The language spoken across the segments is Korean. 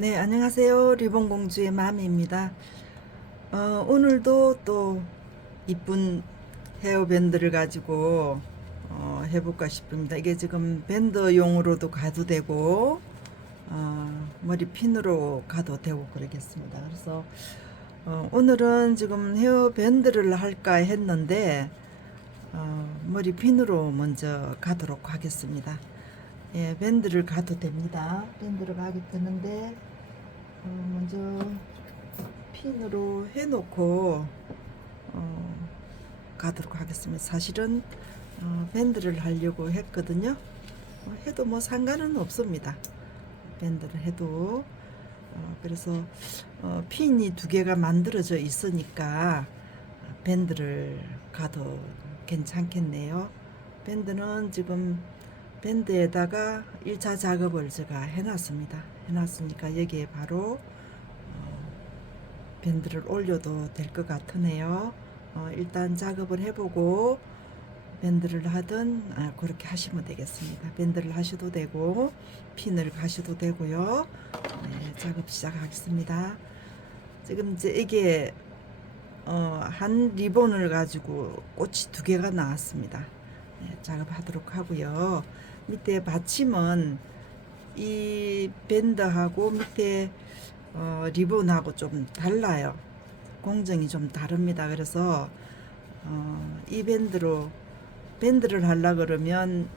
네, 안녕하세요. 리본공주의 마미입니다. 오늘도 또 이쁜 헤어밴드를 가지고 해볼까 싶습니다. 이게 지금 밴드용으로도 가도 되고 머리핀으로 가도 되고 그러겠습니다. 그래서 오늘은 지금 헤어밴드를 할까 했는데 머리핀으로 먼저 가도록 하겠습니다. 예, 밴드를 가도 됩니다. 밴드를 가게 되는데 먼저 핀으로 해놓고 가도록 하겠습니다. 사실은 밴드를 하려고 했거든요. 해도 뭐 상관은 없습니다. 밴드를 해도 그래서 핀이 두 개가 만들어져 있으니까 밴드를 가도 괜찮겠네요. 밴드는 지금 밴드에다가 1차 작업을 제가 해놨습니다. 해놨으니까 여기에 바로 밴드를 올려도 될 것 같으네요. 일단 작업을 해보고 밴드를 하든 그렇게 하시면 되겠습니다. 밴드를 하셔도 되고 핀을 가셔도 되고요. 네, 작업 시작하겠습니다. 지금 이제 이게 한 리본을 가지고 꽃이 두 개가 나왔습니다. 네, 작업하도록 하고요. 밑에 받침은 이 밴드하고 밑에 리본하고 좀 달라요. 공정이 좀 다릅니다. 그래서 이 밴드를 하려 그러면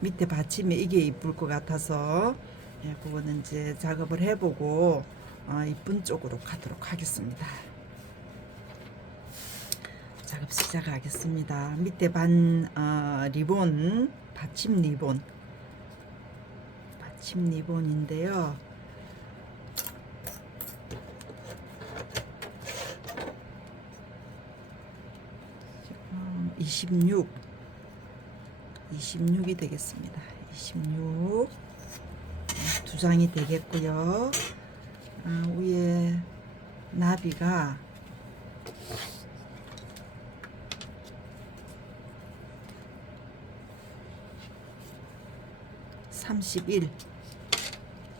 밑에 받침이 이게 이쁠 것 같아서 예, 그거는 이제 작업을 해보고 이쁜 쪽으로 가도록 하겠습니다. 작업 시작하겠습니다. 밑에 리본 받침 리본인데요. 26이 되겠습니다. 26 두 장이 되겠고요. 위에 나비가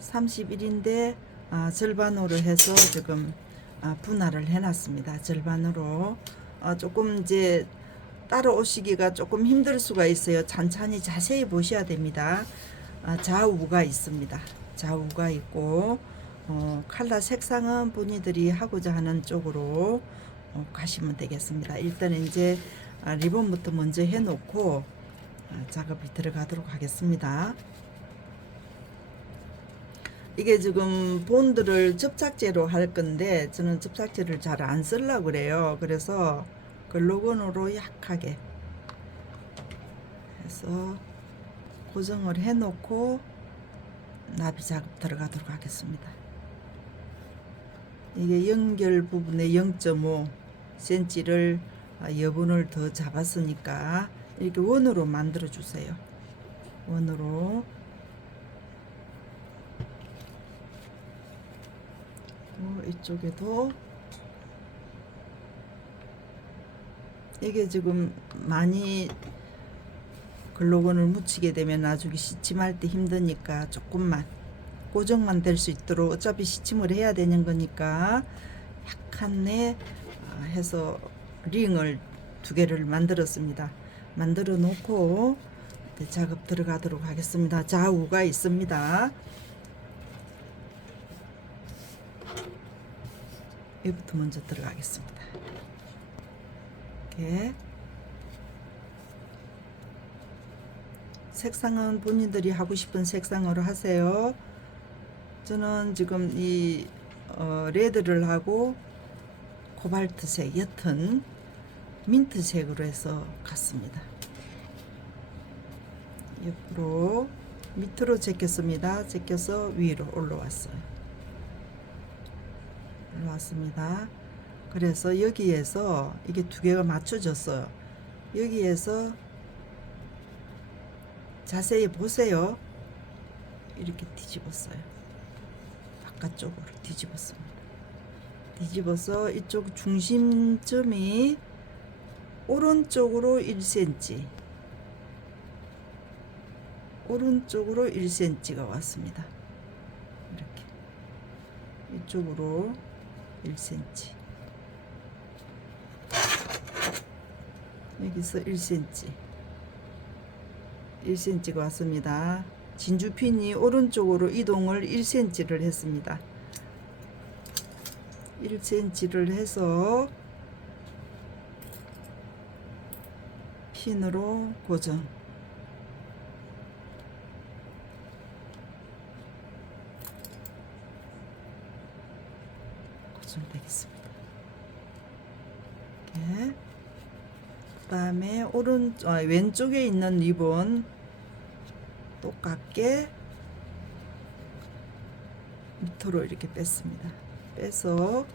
31인데 절반으로 해서 지금 분할을 해놨습니다. 절반으로 조금 이제 따라오시기가 조금 힘들 수가 있어요. 찬찬히 자세히 보셔야 됩니다. 좌우가 있습니다. 좌우가 있고 칼라 색상은 본인들이 하고자 하는 쪽으로 가시면 되겠습니다. 일단 이제 리본부터 먼저 해놓고 작업이 들어가도록 하겠습니다. 이게 지금 본드를 접착제로 할 건데 저는 접착제를 잘 안 쓰려고 그래요. 그래서 글루건으로 약하게 해서 고정을 해 놓고 나비 작업 들어가도록 하겠습니다. 이게 연결 부분에 0.5cm를 여분을 더 잡았으니까 이렇게 원으로 만들어 주세요. 원으로 이쪽에도 이게 지금 많이 글루건을 묻히게 되면 나중에 시침할 때 힘드니까 조금만 고정만 될 수 있도록 어차피 시침을 해야 되는 거니까 약간의 해서 링을 두 개를 만들었습니다. 만들어 놓고 작업 들어가도록 하겠습니다. 좌우가 있습니다. 여기부터 먼저 들어가겠습니다. 이렇게 색상은 본인들이 하고 싶은 색상으로 하세요. 저는 지금 이 레드를 하고 코발트색 옅은 민트색으로 해서 갔습니다. 옆으로 밑으로 제꼈습니다. 제껴서 위로 올라왔어요. 올라왔습니다. 그래서 여기에서 이게 두 개가 맞춰졌어요. 여기에서 자세히 보세요. 이렇게 뒤집었어요. 바깥쪽으로 뒤집었습니다. 뒤집어서 이쪽 중심점이 오른쪽으로 1cm, 오른쪽으로 1cm가 왔습니다. 이렇게 이쪽으로 1cm, 여기서 1cm가 왔습니다. 진주핀이 오른쪽으로 이동을 1cm를 했습니다. 1cm를 해서 핀으로 고정되겠습니다. 이렇게. 그 다음에 왼쪽에 있는 리본 똑같게 밑으로 이렇게 뺐습니다. 빼서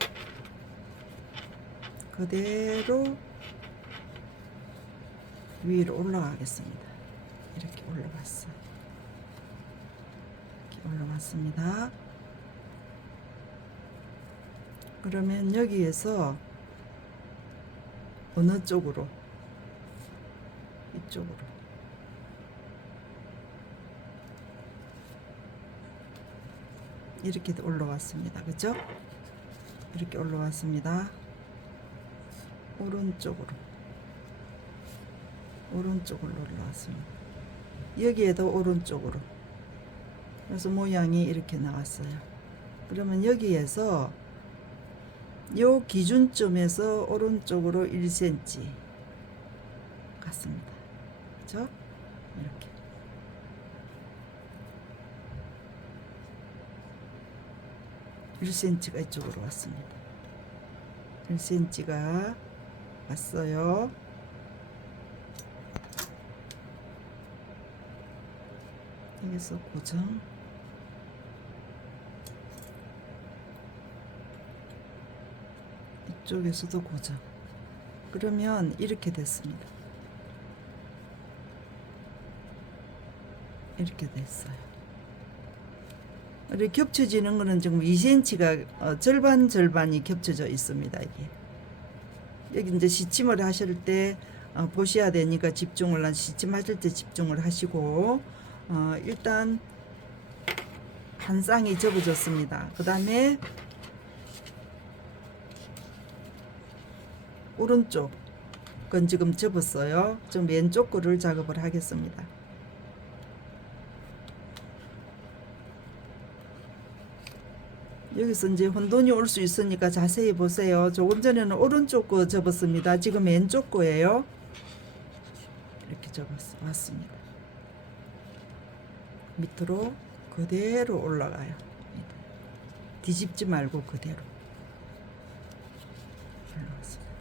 그대로 위로 올라가겠습니다. 이렇게 올라갔어요. 이렇게 올라갔습니다. 그러면 여기에서 어느 쪽으로? 이쪽으로. 이렇게 올라왔습니다. 그죠? 이렇게 올라왔습니다. 오른쪽으로 올라왔습니다. 여기에도 오른쪽으로. 그래서 모양이 이렇게 나왔어요. 그러면 여기에서 요 기준점에서 오른쪽으로 1cm 갔습니다. 그죠? 이렇게. (1cm가) 이쪽으로 왔습니다. 1cm가 왔어요. 여기서 고정. 이쪽에서도 고정. 그러면 이렇게 됐습니다. 이렇게 됐어요. 이렇게 겹쳐지는 거는 지금 2cm가 절반이 겹쳐져 있습니다. 이게 여기 이제 시침을 하실 때 보셔야 되니까 시침하실 때 집중을 하시고, 일단 한 쌍이 접어졌습니다. 그 다음에 오른쪽 건 지금 접었어요. 지금 왼쪽 거를 작업을 하겠습니다. 여기서 이제 혼돈이 올 수 있으니까 자세히 보세요. 조금 전에는 오른쪽 거 접었습니다. 지금 왼쪽 거예요. 이렇게 왔습니다. 밑으로 그대로 올라가요. 뒤집지 말고 그대로 올라갔습니다.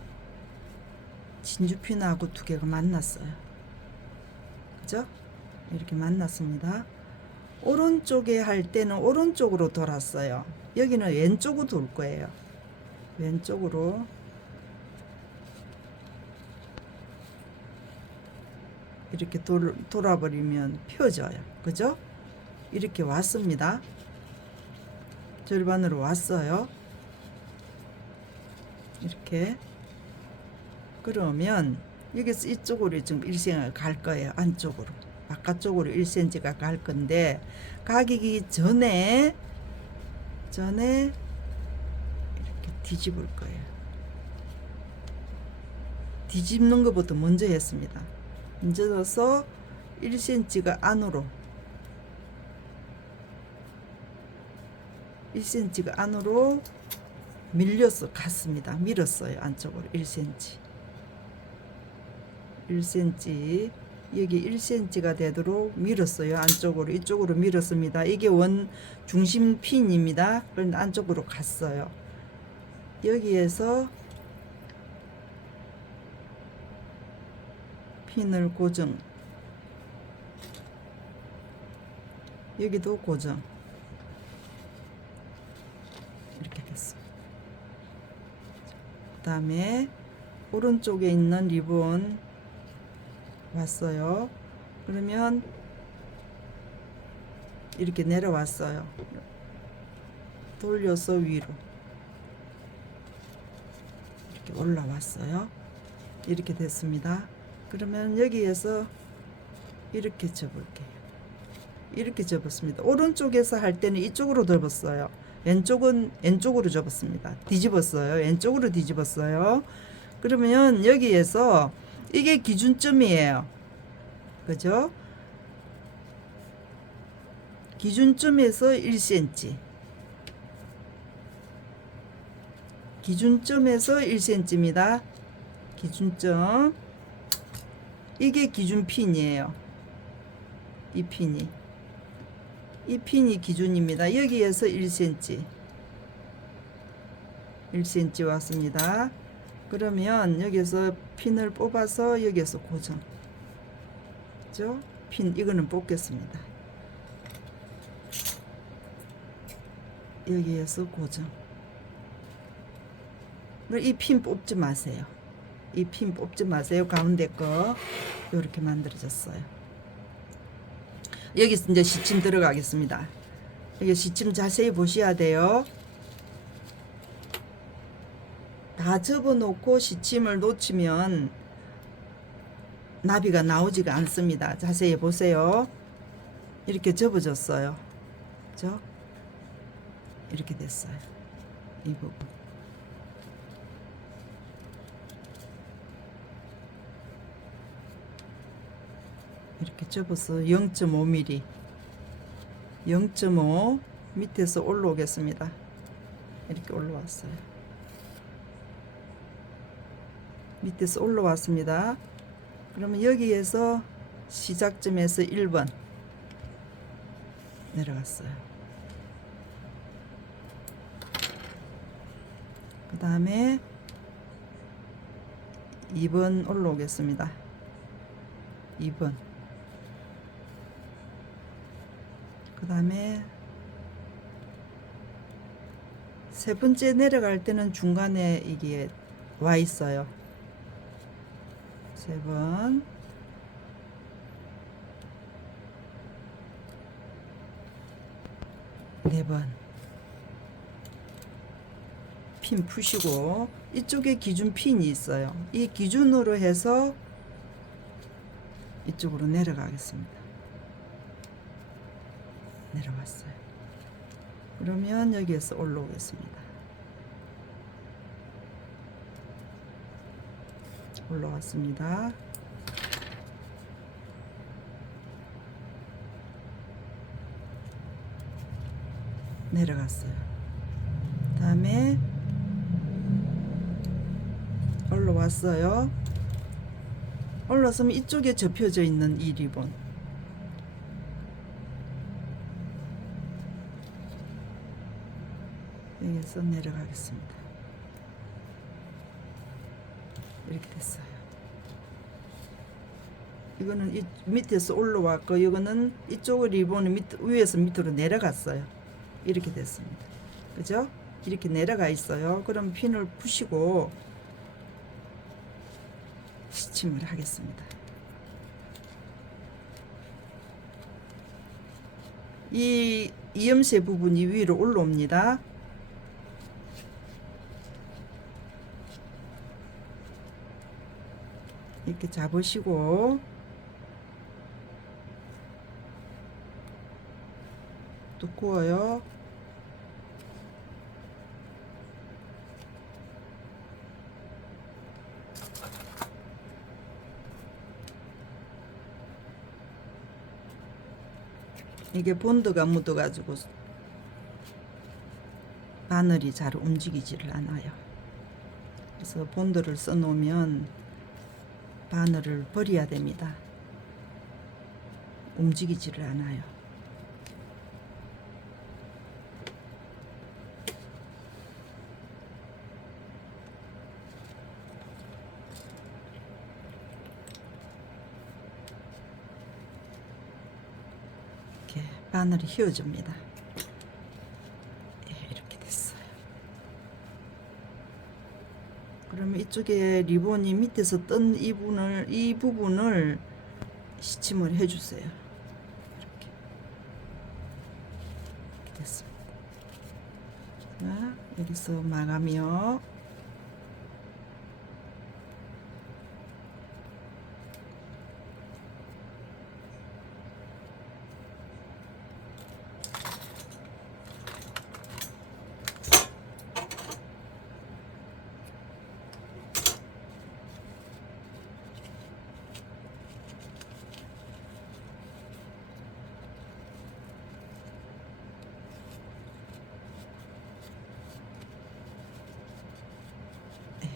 진주핀하고 두 개가 만났어요. 그죠? 이렇게 만났습니다. 오른쪽에 할 때는 오른쪽으로 돌았어요. 여기는 왼쪽으로 돌 거예요. 왼쪽으로 이렇게 돌아버리면 펴져요. 그죠? 이렇게 왔습니다. 절반으로 왔어요. 이렇게. 그러면 여기서 이쪽으로 지금 1cm가 갈 거예요. 안쪽으로. 바깥쪽으로 1cm가 갈 건데, 가기 전에 이렇게 뒤집을 거예요. 뒤집는 것부터 먼저 했습니다. 먼저 넣어서 1cm가 안으로, 1cm가 안으로 밀려서 갔습니다. 밀었어요. 안쪽으로 1cm. 1cm, 여기 1cm가 되도록 밀었어요. 안쪽으로, 이쪽으로 밀었습니다. 이게 원 중심 핀입니다. 그런데 안쪽으로 갔어요. 여기에서 핀을 고정, 여기도 고정. 이렇게 됐습니다. 그 다음에 오른쪽에 있는 리본 왔어요. 그러면 이렇게 내려왔어요. 돌려서 위로 이렇게 올라왔어요. 이렇게 됐습니다. 그러면 여기에서 이렇게 접을게요. 이렇게 접었습니다. 오른쪽에서 할 때는 이쪽으로 접었어요. 왼쪽은 왼쪽으로 접었습니다. 뒤집었어요. 왼쪽으로 뒤집었어요. 그러면 여기에서 이게 기준점이에요. 그죠? 기준점에서 1cm. 기준점에서 1cm입니다. 기준점. 이게 기준핀이에요. 이 핀이. 이 핀이 기준입니다. 여기에서 1cm. 1cm 왔습니다. 그러면 여기서 핀을 뽑아서 여기에서 고정. 그죠? 핀 이거는 뽑겠습니다. 여기에서 고정. 이 핀 뽑지 마세요. 이 핀 뽑지 마세요. 가운데 거 이렇게 만들어졌어요. 여기서 이제 시침 들어가겠습니다. 여기 시침 자세히 보셔야 돼요. 다 접어놓고 시침을 놓치면 나비가 나오지가 않습니다. 자세히 보세요. 이렇게 접어졌어요. 그죠? 이렇게 됐어요. 이 부분. 이렇게 접어서 0.5mm 0.5 밑에서 올라오겠습니다. 이렇게 올라왔어요. 밑에서 올라왔습니다. 그러면 여기에서 시작점에서 1번 내려갔어요. 그 다음에 2번 올라오겠습니다. 2번. 그 다음에 세 번째 내려갈 때는 중간에 이게 와 있어요. 세 번. 네 번. 핀 푸시고 이쪽에 기준 핀이 있어요. 이 기준으로 해서 이쪽으로 내려가겠습니다. 내려왔어요. 그러면 여기에서 올라오겠습니다. 올라왔습니다. 내려갔어요. 다음에 올라왔어요. 올라서면 이쪽에 접혀져 있는 이 리본 여기서 내려가겠습니다. 이렇게 됐어요. 이거는 이 밑에서 올라왔고 이거는 이쪽 리본이 위에서 밑으로 내려갔어요. 이렇게 됐습니다. 그죠? 이렇게 내려가 있어요. 그럼 핀을 푸시고 시침을 하겠습니다. 이 이음새 부분이 위로 올라옵니다. 이렇게 잡으시고 두꺼워요. 이게 본드가 묻어가지고 바늘이 잘 움직이지를 않아요. 그래서 본드를 써놓으면 바늘을 버려야 됩니다. 움직이지를 않아요. 이렇게 바늘이 휘어집니다. 이렇게 됐어요. 그러면 이쪽에 리본이 밑에서 뜬 이 부분을 시침을 해주세요. 이렇게 됐습니다. 자, 여기서 마감이요.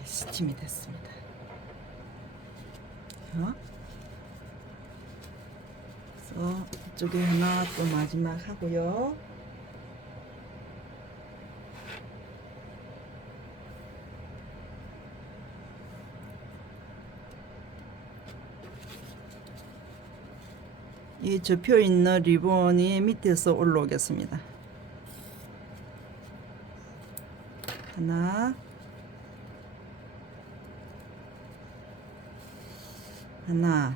시침이 됐습니다. 그래서 이쪽에 하나 또 마지막 하고요. 이 접혀 있는 리본이 밑에서 올라오겠습니다. 하나, 하나,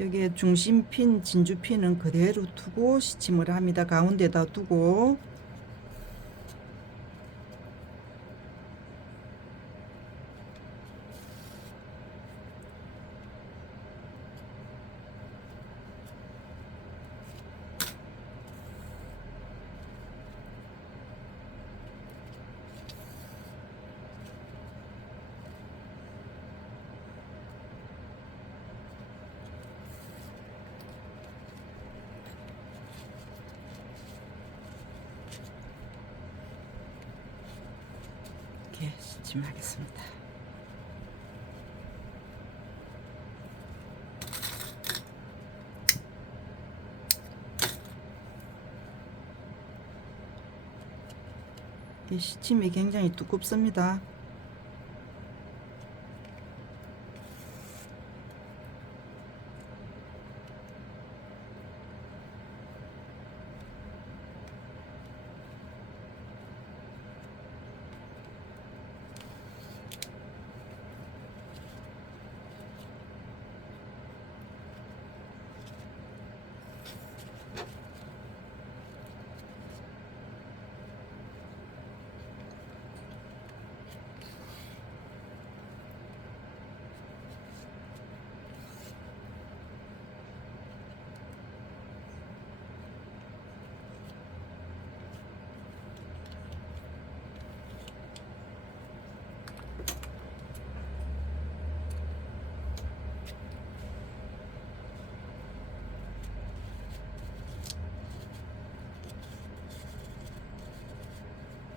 여기에 중심핀, 진주핀은 그대로 두고 시침을 합니다. 가운데다 두고 이렇게 시침하겠습니다. 이 시침이 굉장히 두껍습니다.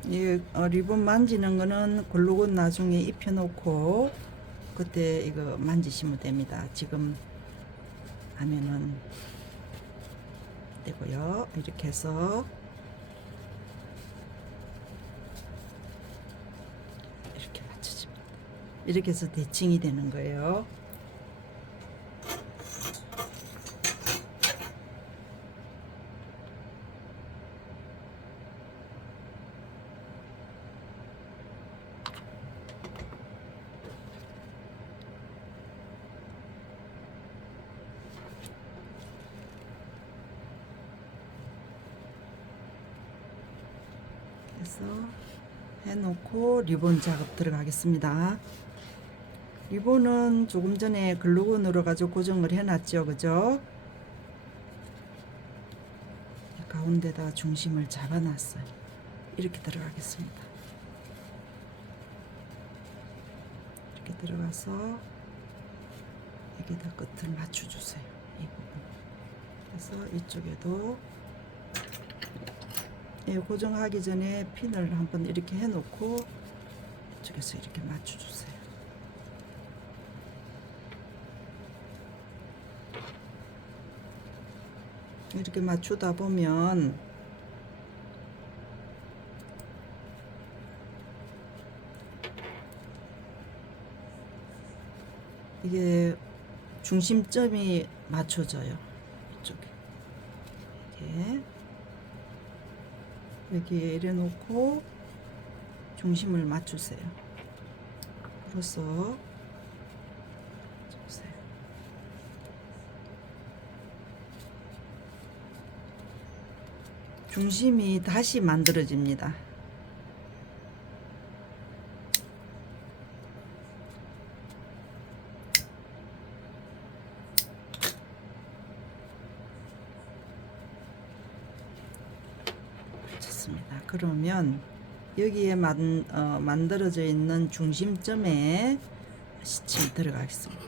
이 리본 만지는 거는 글루건 나중에 입혀놓고 그때 이거 만지시면 됩니다. 지금 하면은 되고요. 이렇게 해서 이렇게 맞춰줍니다. 이렇게 해서 대칭이 되는 거예요. 그래서 해놓고 리본 작업 들어가겠습니다. 리본은 조금 전에 글루건으로 가지고 고정을 해놨죠, 그죠? 가운데다 중심을 잡아놨어요. 이렇게 들어가겠습니다. 이렇게 들어가서 여기다 끝을 맞춰주세요. 이 부분. 그래서 이쪽에도 고정하기 전에 핀을 한번 이렇게 해놓고 이쪽에서 이렇게 맞춰주세요. 이렇게 맞추다 보면 이게 중심점이 맞춰져요. 이쪽에 이렇게 여기에 이래 놓고 중심을 맞추세요. 그래서 보세요. 중심이 다시 만들어집니다. 좋습니다. 그러면 여기에 만들어져 있는 중심점에 시침 들어가겠습니다.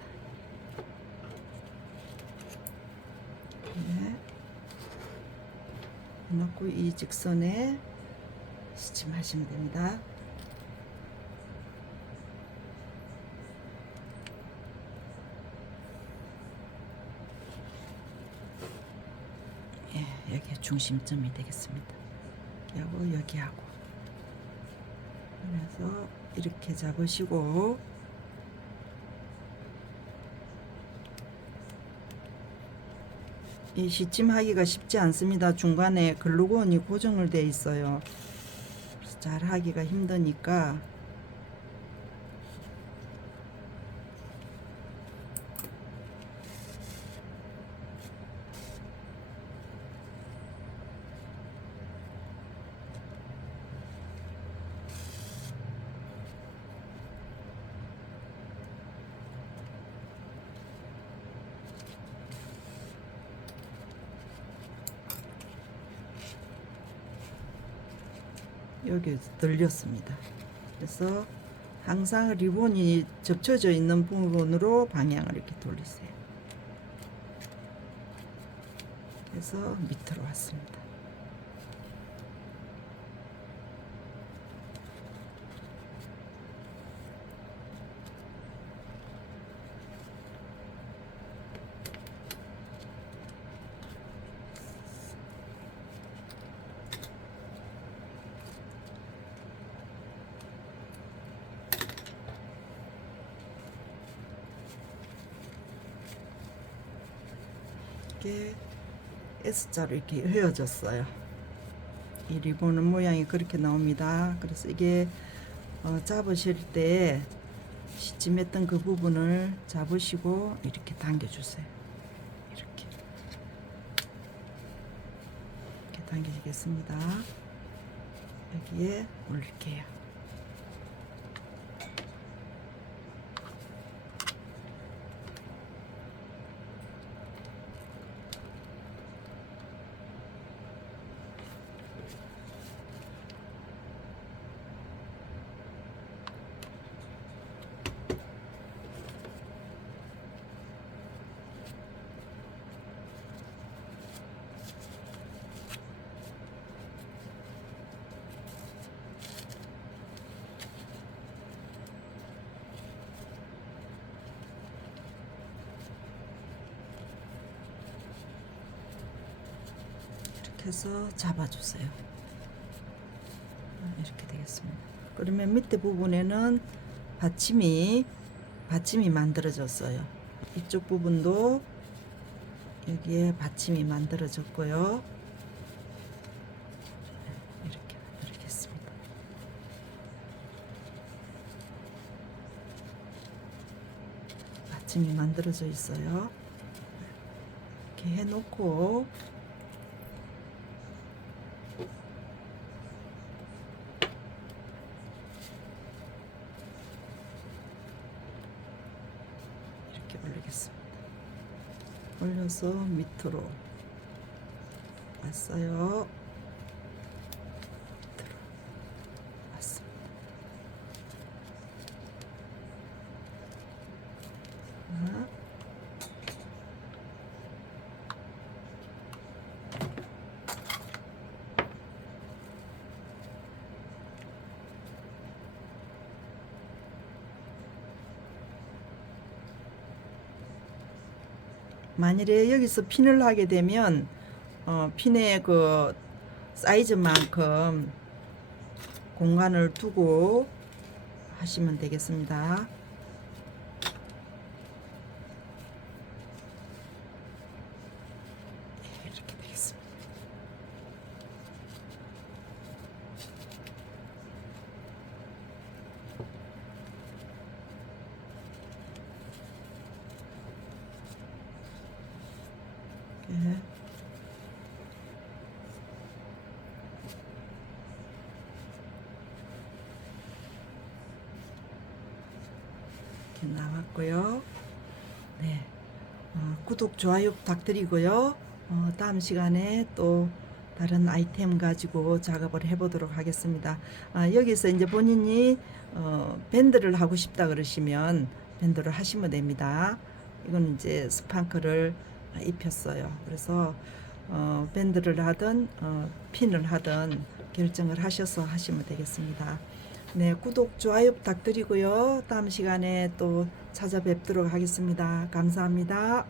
네. 놓고 이 직선에 시침하시면 됩니다. 예, 여기가 중심점이 되겠습니다. 여기하고 여기하고. 그래서 이렇게 잡으시고 이 시침하기가 쉽지 않습니다. 중간에 글루건이 고정을 돼 있어요. 그래서 잘 하기가 힘드니까 여기 늘렸습니다. 그래서 항상 리본이 접혀져 있는 부분으로 방향을 이렇게 돌리세요. 그래서 밑으로 왔습니다. 이렇게 S자로 이렇게 헤어졌어요. 이 리본은 모양이 그렇게 나옵니다. 그래서 이게 잡으실 때 시침했던 그 부분을 잡으시고 이렇게 당겨주세요. 이렇게 당기시겠습니다. 여기에 올릴게요. 해서 잡아주세요. 이렇게 되겠습니다. 그러면 밑에 부분에는 받침이 만들어졌어요. 이쪽 부분도 여기에 받침이 만들어졌고요. 이렇게 만들겠습니다. 받침이 만들어져 있어요. 이렇게 해놓고 올리겠습니다. 올려서 밑으로 왔어요. 밑으로 왔습니다. 하나, 만일에 여기서 핀을 하게 되면 핀의 그 사이즈만큼 공간을 두고 하시면 되겠습니다. 이렇게 되겠습니다. 이렇게 나왔고요. 네, 구독, 좋아요 부탁드리고요. 다음 시간에 또 다른 아이템 가지고 작업을 해보도록 하겠습니다. 여기서 이제 본인이 밴드를 하고 싶다 그러시면 밴드를 하시면 됩니다. 이건 이제 스판크를 입혔어요. 그래서 밴드를 하든 핀을 하든 결정을 하셔서 하시면 되겠습니다. 네, 구독, 좋아요 부탁드리고요. 다음 시간에 또 찾아뵙도록 하겠습니다. 감사합니다.